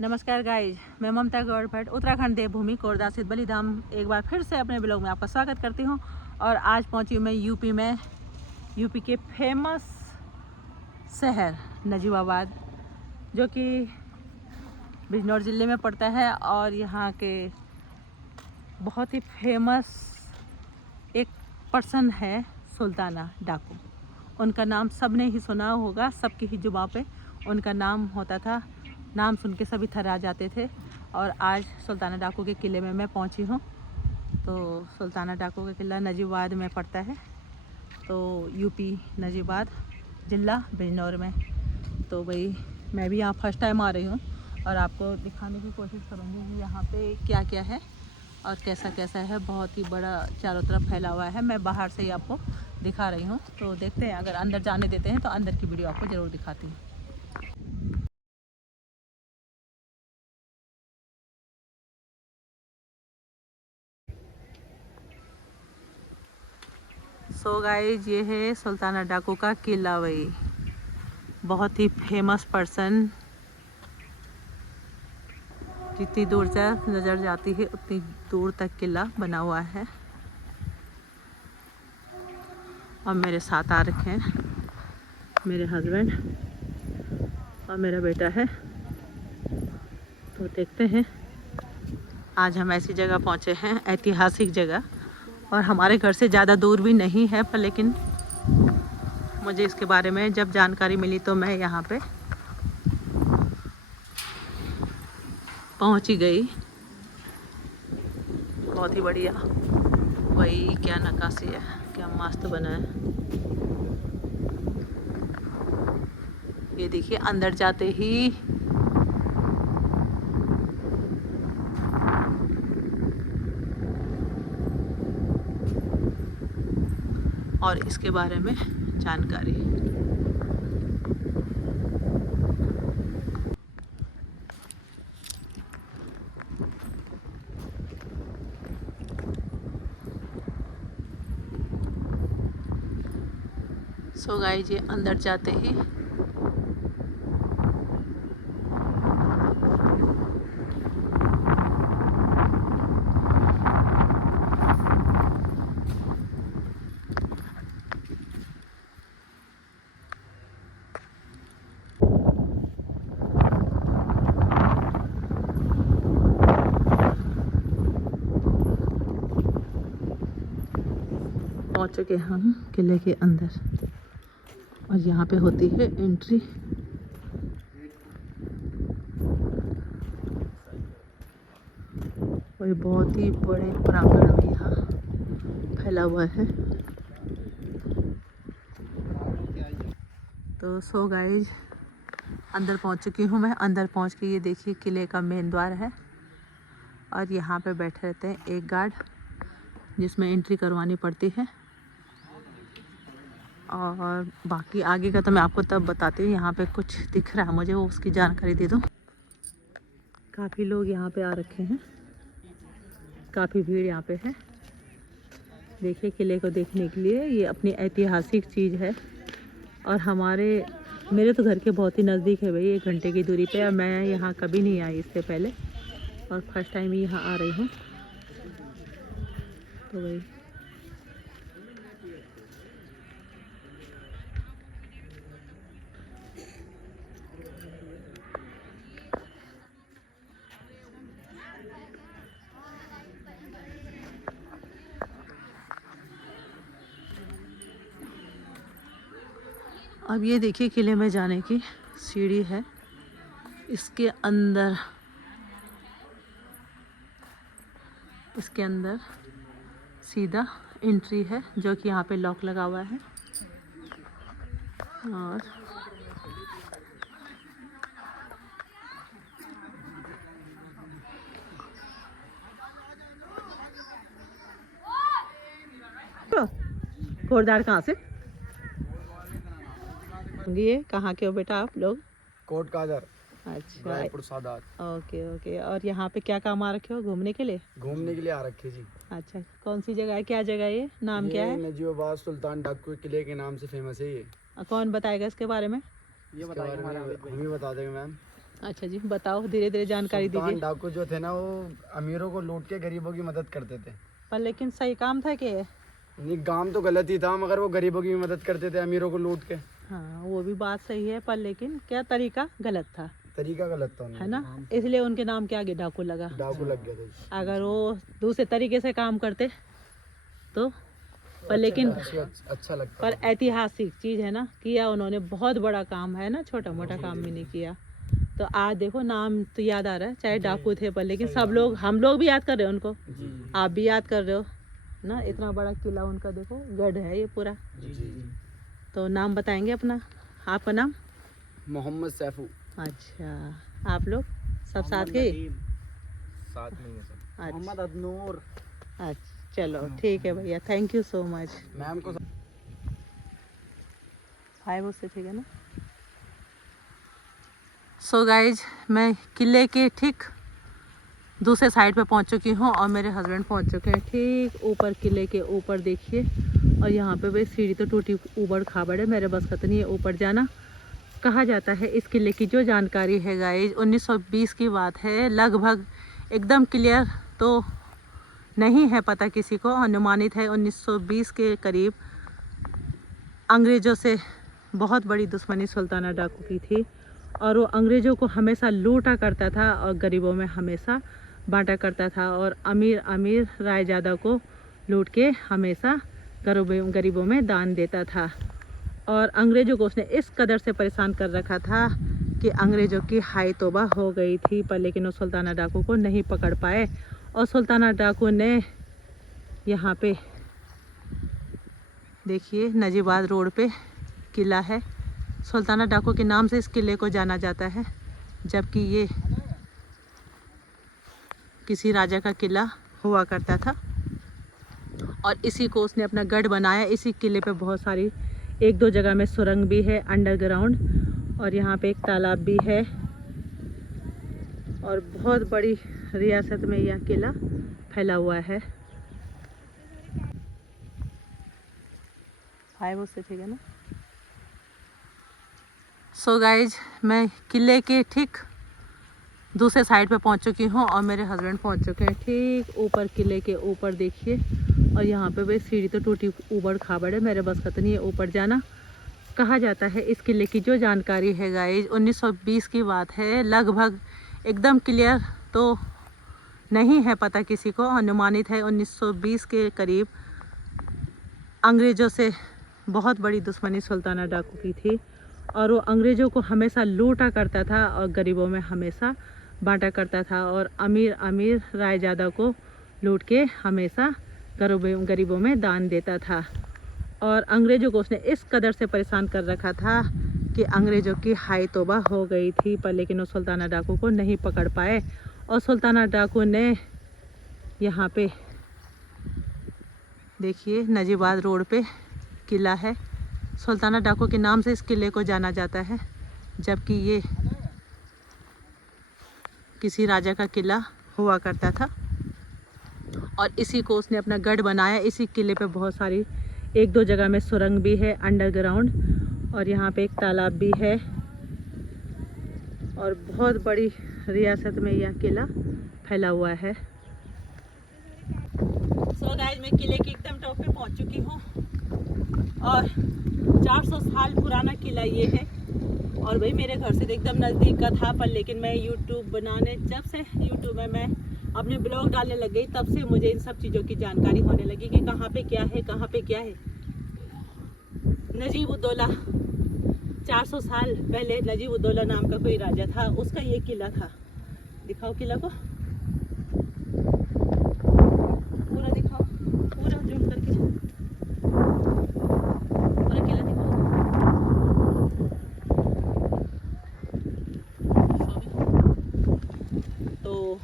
नमस्कार गाइज, मैं ममता गौड़ भट्ट उत्तराखंड देवभूमि कोरदा स्थित बलिधाम एक बार फिर से अपने ब्लॉग में आपका स्वागत करती हूं। और आज पहुंची हूं मैं यूपी में, यूपी के फेमस शहर नजीबाबाद, जो कि बिजनौर ज़िले में पड़ता है। और यहाँ के बहुत ही फेमस एक पर्सन है सुल्ताना डाकू। उनका नाम सब ने ही सुना होगा, सबकी ही जुबां पे उनका नाम होता था। नाम सुन के सभी थर्रा जाते थे। और आज सुल्ताना डाकू के किले में मैं पहुंची हूं। तो सुल्ताना डाकू का किला नजीबाबाद में पड़ता है, तो यूपी नजीबाबाद ज़िला बिजनौर में। तो भाई मैं भी यहाँ फर्स्ट टाइम आ रही हूँ और आपको दिखाने की कोशिश करूँगी कि यहाँ पे क्या क्या है और कैसा कैसा है। बहुत ही बड़ा चारों तरफ फैला हुआ है। मैं बाहर से ही आपको दिखा रही हूँ, तो देखते हैं अगर अंदर जाने देते हैं तो अंदर की वीडियो आपको ज़रूर दिखाती हूँ। सो गाइज, ये है सुल्ताना डाकू का किला। वही बहुत ही फेमस पर्सन, जितनी दूर से नज़र जाती है उतनी दूर तक किला बना हुआ है। और मेरे साथ आ रखे हैं मेरे हस्बैंड और मेरा बेटा है। तो देखते हैं, आज हम ऐसी जगह पहुंचे हैं, ऐतिहासिक जगह, और हमारे घर से ज़्यादा दूर भी नहीं है, पर लेकिन मुझे इसके बारे में जब जानकारी मिली तो मैं यहाँ पे पहुँच ही गई। बहुत ही बढ़िया, वही क्या नक्काशी है, क्या मस्त बना है। ये देखिए, अंदर जाते ही और इसके बारे में जानकारी। सो गाइस, ये अंदर जाते ही पहुंच चुके हम किले के अंदर। और यहाँ पे होती है एंट्री। और बहुत ही बड़े प्रांगण में यहाँ फैला हुआ है। तो सो गाइज, अंदर पहुँच चुकी हूँ मैं। अंदर पहुँच के ये देखिए, किले का मेन द्वार है और यहाँ पे बैठे रहते हैं एक गार्ड, जिसमें एंट्री करवानी पड़ती है। और बाकी आगे का तो मैं आपको तब बताती हूँ। यहाँ पे कुछ दिख रहा है मुझे, वो उसकी जानकारी दे दूँ। काफ़ी लोग यहाँ पे आ रखे हैं, काफ़ी भीड़ यहाँ पे है। देखिए, किले को देखने के लिए ये अपनी ऐतिहासिक चीज़ है। और मेरे तो घर के बहुत ही नज़दीक है भाई, 1 घंटे की दूरी पे। और मैं यहाँ कभी नहीं आई इससे पहले, और फर्स्ट टाइम ही यहाँ आ रही हूँ। तो भाई अब ये देखिए, किले में जाने की सीढ़ी है। इसके अंदर सीधा एंट्री है, जो कि यहाँ पे लॉक लगा हुआ है। और घोड़दार कहाँ से? ये कहाँ के हो बेटा आप लोग? कोट कादर। अच्छा, रायपुर सादात। Okay okay. और यहाँ पे क्या काम आ रखे हो? घूमने के लिए? घूमने के लिए आ रखे जी। अच्छा, कौन सी जगह है, क्या जगह है, ये नाम क्या है? नजीबाबाद सुल्तान डाकू किले के नाम से फेमस है ये। कौन बताएगा इसके बारे में? ये बताएगा, हम ही बता देंगे मैम। अच्छा जी, बताओ, धीरे धीरे जानकारी सुल्तान दीजिए। डाकू जो थे ना, वो अमीरों को लूट के गरीबों की मदद करते थे। पर लेकिन सही काम था कि? नहीं, काम तो गलत ही था, मगर वो गरीबों की भी मदद करते थे अमीरों को लूट के। हाँ, वो भी बात सही है, पर लेकिन क्या तरीका गलत था, तरीका गलत था है उनका। ना, इसलिए उनके नाम के आगे डाकू लगा। डाकू लग गया था जी। अगर वो दूसरे तरीके से काम करते तो, पर लेकिन अच्छा लगता पर था। ऐतिहासिक चीज़ है ना, किया उन्होंने, बहुत बड़ा काम है ना, छोटा मोटा काम भी नहीं किया। तो आज देखो, नाम तो याद आ रहा है, चाहे डाकू थे, पर लेकिन सब लोग, हम लोग भी याद कर रहे हैं उनको, आप भी याद कर रहे हो ना। इतना बड़ा किला उनका, देखो गढ़ है ये पूरा। तो नाम बताएंगे अपना, आपका नाम? मोहम्मद सैफू। अच्छा, आप लोग सब साथ के? साथ में है सब। अच्छा, मोहम्मद अदनूर। अच्छा, चलो ठीक है भैया, thank you so much. Ma'am को हाय मुझसे, ठीक है ना। सो गाइज, मैं किले के ठीक दूसरे साइड पे पहुंच चुकी हूँ और मेरे हस्बैंड पहुंच चुके हैं ठीक ऊपर, किले के ऊपर देखिए। और यहाँ पे भाई सीढ़ी तो टूटी ऊबड़ खाबड़ है, मेरे बस का तो नहीं है ऊपर जाना। कहा जाता है इस किले की जो जानकारी है गाइज, 1920 की बात है लगभग, एकदम क्लियर तो नहीं है पता किसी को, अनुमानित है 1920 के करीब अंग्रेज़ों से बहुत बड़ी दुश्मनी सुल्ताना डाकू की थी। और वो अंग्रेज़ों को हमेशा लूटा करता था और गरीबों में हमेशा बांटा करता था, और अमीर अमीर रायजादा को लूट के हमेशा गरीबों में दान देता था। और अंग्रेज़ों को उसने इस कदर से परेशान कर रखा था कि अंग्रेज़ों की हाय तौबा हो गई थी, पर लेकिन वो सुल्ताना डाकू को नहीं पकड़ पाए। और सुल्ताना डाकू ने यहाँ पे देखिए, नजीबाद रोड पे किला है, सुल्ताना डाकू के नाम से इस किले को जाना जाता है, जबकि ये किसी राजा का किला हुआ करता था। और इसी को उसने अपना गढ़ बनाया। इसी किले पे बहुत सारी, एक दो जगह में सुरंग भी है अंडरग्राउंड, और यहाँ पे एक तालाब भी है, और बहुत बड़ी रियासत में यह किला फैला हुआ है। हाय मुझसे, ठीक है ना। सो गाइज, मैं किले के ठीक दूसरे साइड पे पहुंच चुकी हूँ और मेरे हस्बैंड पहुंच चुके हैं ठीक ऊपर, किले के ऊपर देखिए। और यहाँ पे भाई सीढ़ी तो टूटी ऊबड़ खाबड़ है, मेरे बस का तो नहीं है ऊपर जाना। कहा जाता है इस किले की जो जानकारी है गाइज, 1920 की बात है लगभग, एकदम क्लियर तो नहीं है पता किसी को, अनुमानित है 1920 के करीब अंग्रेज़ों से बहुत बड़ी दुश्मनी सुल्ताना डाकू की थी। और वो अंग्रेज़ों को हमेशा लूटा करता था और गरीबों में हमेशा बांटा करता था, और अमीर अमीर रायजादा को लूट के हमेशा गरीबों में दान देता था। और अंग्रेज़ों को उसने इस कदर से परेशान कर रखा था कि अंग्रेज़ों की हाय तौबा हो गई थी, पर लेकिन वो सुल्ताना डाकू को नहीं पकड़ पाए। और सुल्ताना डाकू ने यहाँ पे देखिए, नजीबाद रोड पे किला है, सुल्ताना डाकू के नाम से इस किले को जाना जाता है, जबकि ये किसी राजा का किला हुआ करता था। और इसी को उसने अपना गढ़ बनाया। इसी किले पे बहुत सारी, एक दो जगह में सुरंग भी है अंडरग्राउंड, और यहाँ पे एक तालाब भी है, और बहुत बड़ी रियासत में यह किला फैला हुआ है। सो गाइस, मैं किले की एकदम टॉप पे पहुंच चुकी हूँ, और 400 साल पुराना किला ये है। और भाई मेरे घर से तो एकदम नज़दीक का था, पर लेकिन मैं यूट्यूब बनाने, जब से यूट्यूब में मैं अपने ब्लॉग डालने लग गई, तब से मुझे इन सब चीज़ों की जानकारी होने लगी कि कहाँ पे क्या है, कहाँ पे क्या है। नजीब उद्दौला, 400 साल पहले नजीब उद्दौला नाम का कोई राजा था, उसका ये किला था। दिखाओ किला को, पूरा दिखाओ, पूरा जूम करके पूरा किला दिखाओ। तो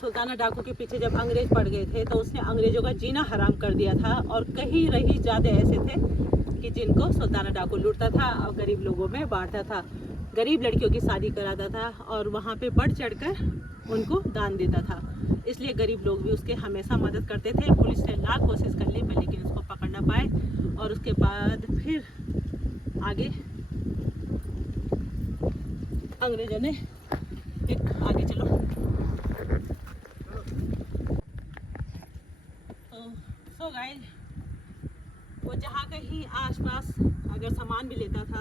सुल्ताना डाकू के पीछे जब अंग्रेज पड़ गए थे, तो उसने अंग्रेजों का जीना हराम कर दिया था, और कहीं रही ज़्यादा ऐसे थे कि जिनको सुल्ताना डाकू लूटता था और गरीब लोगों में बांटता था, गरीब लड़कियों की शादी कराता था, और वहाँ पे बढ़ चढ़कर उनको दान देता था। इसलिए गरीब लोग भी उसके हमेशा मदद करते थे। पुलिस ने लाख कोशिश कर ली, पर लेकिन उसको पकड़ ना पाए। पाए। और उसके बाद फिर आगे 400 साल पहले नजीब उद्दौला नाम का कोई राजा था, उसका ये किला था। दिखाओ किला को, पूरा जूम करके। और किला दिखाओ। तो सुल्ताना डाकू के पीछे जब अंग्रेज पड़ गए थे, तो उसने अंग्रेजों का जीना हराम कर दिया था, और कहीं रही ज़्यादा ऐसे थे कि जिनको सुल्ताना डाकू लूटता था और गरीब लोगों में बांटता था। इसलिए गरीब लोग भी उसके हमेशा मदद करते थे। पुलिस ने लाख कोशिश कर ली, पर लेकिन उसको पकड़ ना पाए। और उसके बाद फिर आगे अंग्रेजों ने एक आगे चलो तो गाइस वो जहाँ कहीं आसपास अगर सामान भी लेता था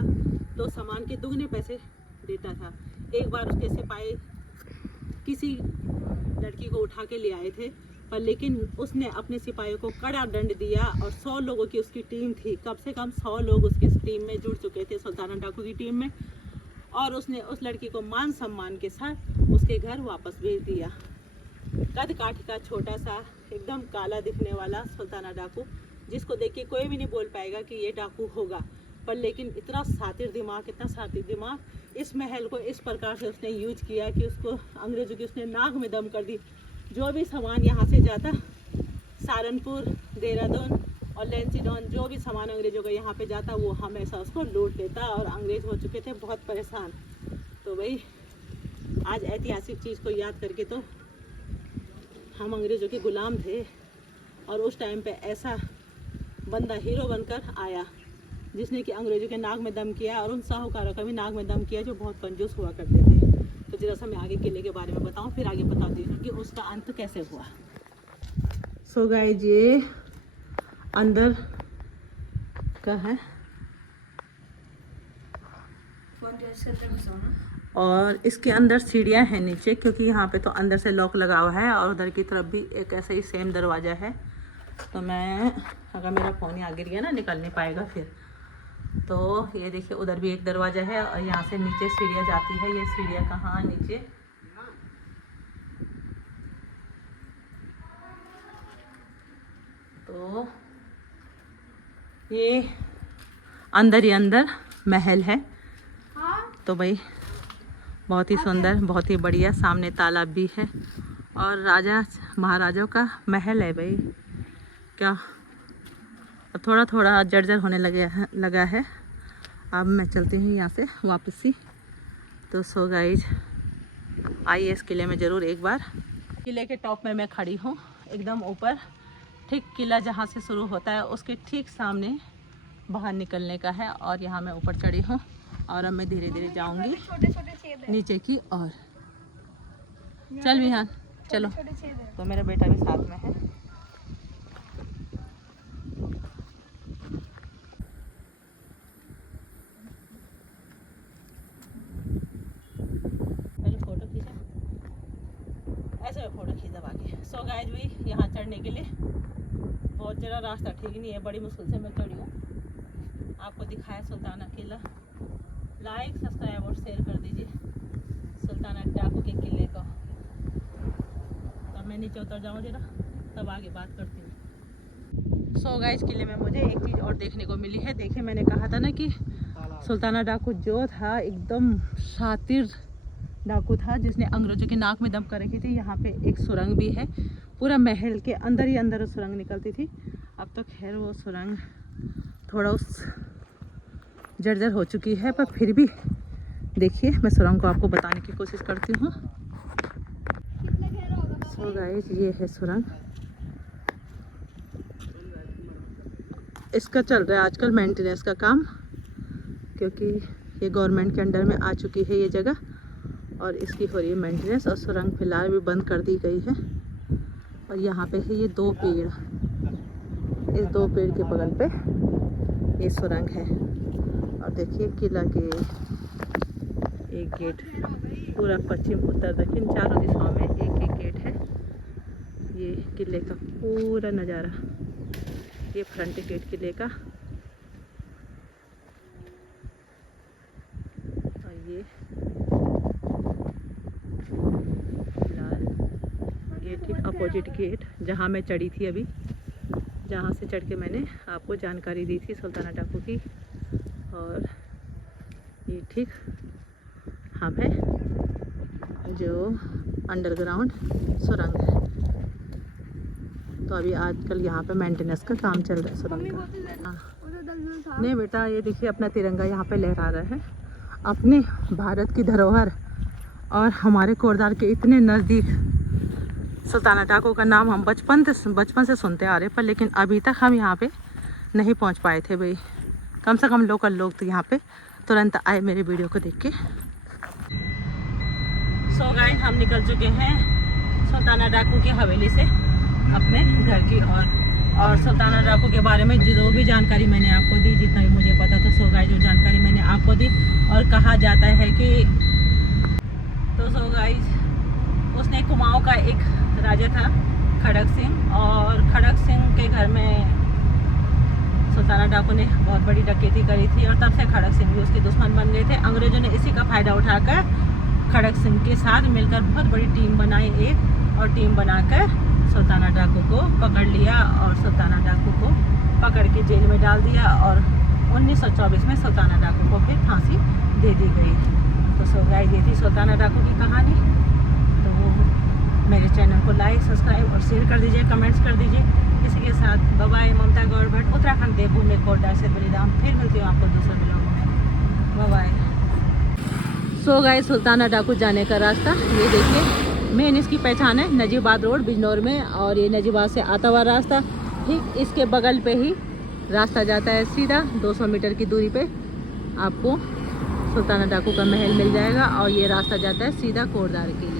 तो सामान के दुगने पैसे देता था। एक बार उसके सिपाही किसी लड़की को उठा के ले आए थे, पर लेकिन उसने अपने सिपाहियों को कड़ा दंड दिया और 100 लोगों की उसकी टीम थी, कम से कम 100 लोग उसकी टीम में जुड़ चुके थे, सुल्ताना डाकू की टीम में। और उसने उस लड़की को मान सम्मान के साथ उसके घर वापस भेज दिया। कद काठी का छोटा सा एकदम काला दिखने वाला सुल्ताना डाकू, जिसको देख के कोई भी नहीं बोल पाएगा कि ये डाकू होगा, पर लेकिन इतना सातिर दिमाग, इस महल को इस प्रकार से उसने यूज किया कि उसको अंग्रेज़ों की उसने नाक में दम कर दी। जो भी सामान यहाँ से जाता, सहारनपुर, देहरादून और लैंसीडॉन, जो भी सामान अंग्रेज़ों का यहाँ पे जाता वो हमेशा उसको लूट लेता और अंग्रेज़ हो चुके थे बहुत परेशान। तो भाई आज ऐतिहासिक चीज़ को याद करके तो हम अंग्रेज़ों के गुलाम थे, और उस टाइम पे ऐसा बंदा हीरो बनकर आया जिसने कि अंग्रेज़ों के नाक में दम किया और उन साहूकारों का भी नाक में दम किया जो बहुत कंजूस हुआ करते थे। तो जरा सा मैं आगे किले के बारे में बताऊं, फिर आगे बताती हूँ कि उसका अंत कैसे हुआ। सो गाइस ये अंदर का है और इसके अंदर सीढ़ियाँ हैं नीचे, क्योंकि यहाँ पे तो अंदर से लॉक लगा हुआ है और उधर की तरफ भी एक ऐसा ही सेम दरवाज़ा है। तो मैं अगर मेरा फ़ोन ही आगे गया ना निकल नहीं पाएगा फिर। तो ये देखिए उधर भी एक दरवाज़ा है और यहाँ से नीचे सीढ़ियाँ जाती है। ये सीढ़ियाँ कहाँ नीचे, तो ये अंदर ही अंदर महल है। तो भाई बहुत ही सुंदर, बहुत ही बढ़िया, सामने तालाब भी है और राजा महाराजाओं का महल है भाई। क्या थोड़ा थोड़ा जर्जर होने लगा है। अब मैं चलती हूँ यहाँ से वापस ही। तो सो गाइज आइए इस किले में ज़रूर एक बार। किले के टॉप में मैं खड़ी हूँ एकदम ऊपर, ठीक किला जहाँ से शुरू होता है उसके ठीक सामने बाहर निकलने का है। और यहाँ मैं ऊपर चढ़ी हूँ और अब मैं धीरे धीरे जाऊँगी नीचे की ओर। चल विहान चलो। तो मेरा बेटा भी साथ में है। फोटो खींचा बाकी। सो गाइस भाई यहाँ चढ़ने के लिए बहुत ज़रा रास्ता ठीक नहीं है, बड़ी मुश्किल से मैं चढ़ी हूँ। आपको दिखाया सुल्ताना किला। लाइक सब्सक्राइब और शेयर कर दीजिए सुल्ताना डाकू के किले को। तब मैं नीचे उतर जाऊँ जरा, तब आगे बात करती हूँ। सो गाइस किले में मुझे एक चीज़ और देखने को मिली है। देखिए मैंने कहा था ना कि सुल्ताना डाकू जो था एकदम शातिर डाकू था जिसने अंग्रेजों की नाक में दम कर रखी थी। यहाँ पे एक सुरंग भी है, पूरा महल के अंदर ही अंदर सुरंग निकलती थी। अब तो खैर वो सुरंग थोड़ा उस जर्जर हो चुकी है, पर फिर भी देखिए मैं सुरंग को आपको बताने की कोशिश करती हूँ। सो गाइस ये है सुरंग, इसका चल रहा है आजकल मेंटेनेंस का काम, क्योंकि ये गवर्नमेंट के अंडर में आ चुकी है ये जगह और इसकी हो रही है मेंटेनेंस। और सुरंग फिलहाल भी बंद कर दी गई है। और यहाँ पे है ये 2 पेड़, इस 2 पेड़ के बगल पे ये सुरंग है। और देखिए किला के एक गेट, पूरा पश्चिम उत्तर दक्षिण चारों दिशाओं में एक एक गेट है। ये किले का पूरा नज़ारा, ये फ्रंट गेट किले का। और ये ठीक अपोजिट गेट जहाँ मैं चढ़ी थी अभी, जहाँ से चढ़ के मैंने आपको जानकारी दी थी सुल्ताना डाकू की। और ये ठीक हम है जो अंडरग्राउंड सुरंग है। तो अभी आजकल यहाँ पे मेंटेनेंस का काम चल रहा है सुरंग का। हाँ नहीं बेटा, ये देखिए अपना तिरंगा यहाँ पे लहरा रहा है, अपने भारत की धरोहर और हमारे कोरदार के इतने नज़दीक। सुल्ताना डाकू का नाम हम बचपन से सुनते आ रहे, पर लेकिन अभी तक हम यहाँ पे नहीं पहुँच पाए थे भाई। कम से कम लोकल लोग तो यहाँ पे तुरंत आए मेरे वीडियो को देख के। सो गाइस हम निकल चुके हैं सुल्ताना डाकू की हवेली से अपने घर की और सुल्ताना डाकू के बारे में जो भी जानकारी मैंने आपको दी, जितना भी मुझे पता था, सो गाइस जो जानकारी मैंने आपको दी। और कहा जाता है कि सो गाइस उसने कुमाऊं का एक राजा था खड़क सिंह, और खड़क सिंह के घर में सुल्ताना डाकू ने बहुत बड़ी डकैती करी थी और तब से खड़क सिंह भी उसके दुश्मन बन गए थे। अंग्रेजों ने इसी का फ़ायदा उठाकर खड़क सिंह के साथ मिलकर बहुत बड़ी टीम बनाई एक, और टीम बनाकर सुल्ताना डाकू को पकड़ लिया और सुल्ताना डाकू को पकड़ के जेल में डाल दिया। और 1924 में सुल्ताना डाकू को फिर फांसी दे दी गई। तो सो गाइस ये थी सुल्ताना डाकू की कहानी। तो वो मेरे चैनल को लाइक, सब्सक्राइब और शेयर कर दीजिए, कमेंट्स कर दीजिए। इसी के साथ बाय, ममता गौर भट्ट, उत्तराखंड देवभूमि कोटद्वार से बलिदान। फिर मिलती हूँ आपको दूसरे ब्लॉग में। बाय। सो गाइस सुल्ताना डाकू जाने का रास्ता ये देखिए, मेन इसकी पहचान है नजीबाद रोड बिजनौर में, और ये नजीबाद से आता हुआ रास्ता, ठीक इसके बगल पे ही रास्ता जाता है सीधा 200 मीटर की दूरी पे आपको सुल्ताना डाकू का महल मिल जाएगा, और ये रास्ता जाता है सीधा कोटद्वार के लिए।